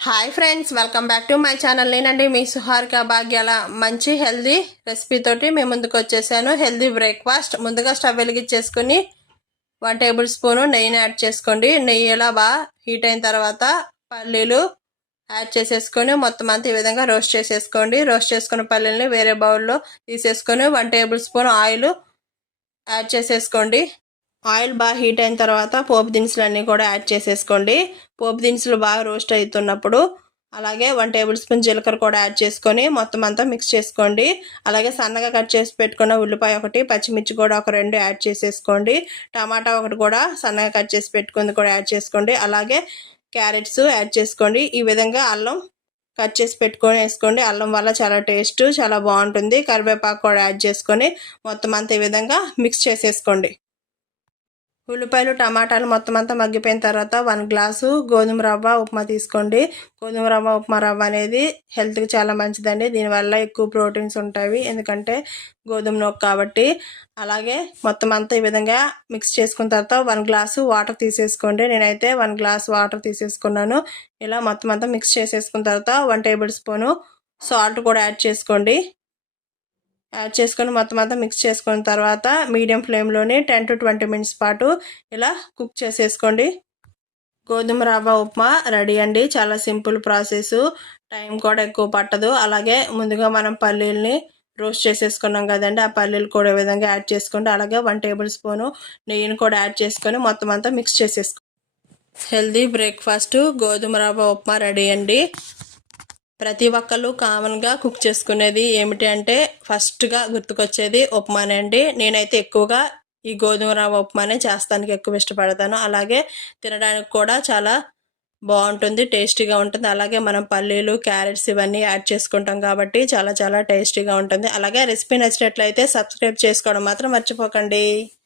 Hi friends, welcome back to my channel. నేనండి మీ సుహారిక భాగ్యాల. మంచి healthy recipe తోటి మేము ముందుకు వచ్చేసాను. Healthy breakfast. ముందుగా స్టవ్ వెలిగించేసుకొని 1 టేబుల్ స్పూన్ నెయ్యిని యాడ్ చేసుకోండి. నెయ్యి ఇలా బాగా హీట్ అయిన తర్వాత పల్లీలు యాడ్ చేసేసుకొని మొత్తం అంతా ఈ విధంగా రోస్ట్ చేసేసుకోండి. రోస్ట్ చేసుకున్న పల్లీలని వేరే బౌల్లో తీసేసుకొని 1 టేబుల్ స్పూన్ ఆయిల్ యాడ్ చేసేసుకోండి. ఆయిల్ బాగా హీట్ అయిన తర్వాత పోపు దినుసులు అన్నీ కూడా యాడ్ చేసేసుకోండి. పోపు దినుసులు బాగా రోస్ట్ అవుతున్నప్పుడు అలాగే 1 టేబుల్ స్పూన్ జీలకర్ర కూడా యాడ్ చేసుకొని మొత్తం అంతా మిక్స్ చేసుకోండి. అలాగే సన్నగా కట్ చేసి పెట్టుకున్న ఉల్లిపాయ ఒకటి, పచ్చిమిర్చి కూడా ఒక 2 యాడ్ చేసేసుకోండి. టమాటా ఒకటి కూడా సన్నగా కట్ చేసి పెట్టుకుంది కూడా యాడ్ చేసుకోండి. అలాగే క్యారెట్స్ యాడ్ చేసుకోండి. ఈ విధంగా అల్లం కట్ చేసి పెట్టుకొని వేసుకోండి. అల్లం వల్ల చాలా టేస్ట్ చాలా బాగుంటుంది. కరివేపాకు కూడా యాడ్ చేసుకొని మొత్తం అంతా ఈ విధంగా మిక్స్ చేసేసుకోండి. ఉల్లిపాయలు టమాటాలు మొత్తం అంతా మగ్గిపోయిన తర్వాత 1 గ్లాసు గోధుమ రవ్వ ఉప్మా తీసుకోండి. గోధుమ రవ్వ ఉప్మా రవ్వ అనేది హెల్త్కి చాలా మంచిదండి. దీనివల్ల ఎక్కువ ప్రోటీన్స్ ఉంటాయి, ఎందుకంటే గోధుమ నూక కాబట్టి. అలాగే మొత్తం అంతా ఈ విధంగా మిక్స్ చేసుకున్న తర్వాత 1 గ్లాసు వాటర్ తీసేసుకోండి. నేనైతే 1 గ్లాస్ వాటర్ తీసేసుకున్నాను. ఇలా మొత్తం అంతా మిక్స్ చేసేసుకున్న తర్వాత 1 టేబుల్ స్పూను సాల్ట్ కూడా యాడ్ చేసుకోండి. యాడ్ చేసుకొని మొత్తం అంతా మిక్స్ చేసుకున్న తర్వాత మీడియం ఫ్లేమ్లోనే 10 to 20 మినిట్స్ పాటు ఇలా కుక్ చేసేసుకోండి. గోధుమ రవ్వ ఉప్మా రెడీ అండి. చాలా సింపుల్ ప్రాసెస్, టైం కూడా ఎక్కువ పట్టదు. అలాగే ముందుగా మనం పల్లీల్ని రోస్ట్ చేసేసుకున్నాం కదండి, ఆ పల్లీలు కూడా ఈ విధంగా యాడ్ చేసుకోండి. అలాగే 1 టేబుల్ స్పూను నెయ్యిని కూడా యాడ్ చేసుకొని మొత్తం అంతా మిక్స్ చేసేసుకోండి. హెల్దీ బ్రేక్ఫాస్ట్ గోధుమ రవ్వ ఉప్మా రెడీ అండి. ప్రతి ఒక్కళ్ళు కామన్గా కుక్ చేసుకునేది ఏమిటి అంటే ఫస్ట్గా గుర్తుకొచ్చేది ఉప్మానే అండి. నేనైతే ఎక్కువగా ఈ గోధుమ రవ్వ ఉప్మానే చేస్తానికి ఎక్కువ ఇష్టపడతాను. అలాగే తినడానికి కూడా చాలా బాగుంటుంది, టేస్టీగా ఉంటుంది. అలాగే మనం పల్లీలు, క్యారెట్స్ ఇవన్నీ యాడ్ చేసుకుంటాం కాబట్టి చాలా చాలా టేస్టీగా ఉంటుంది. అలాగే రెసిపీ నచ్చినట్లయితే సబ్స్క్రైబ్ చేసుకోవడం మాత్రం మర్చిపోకండి.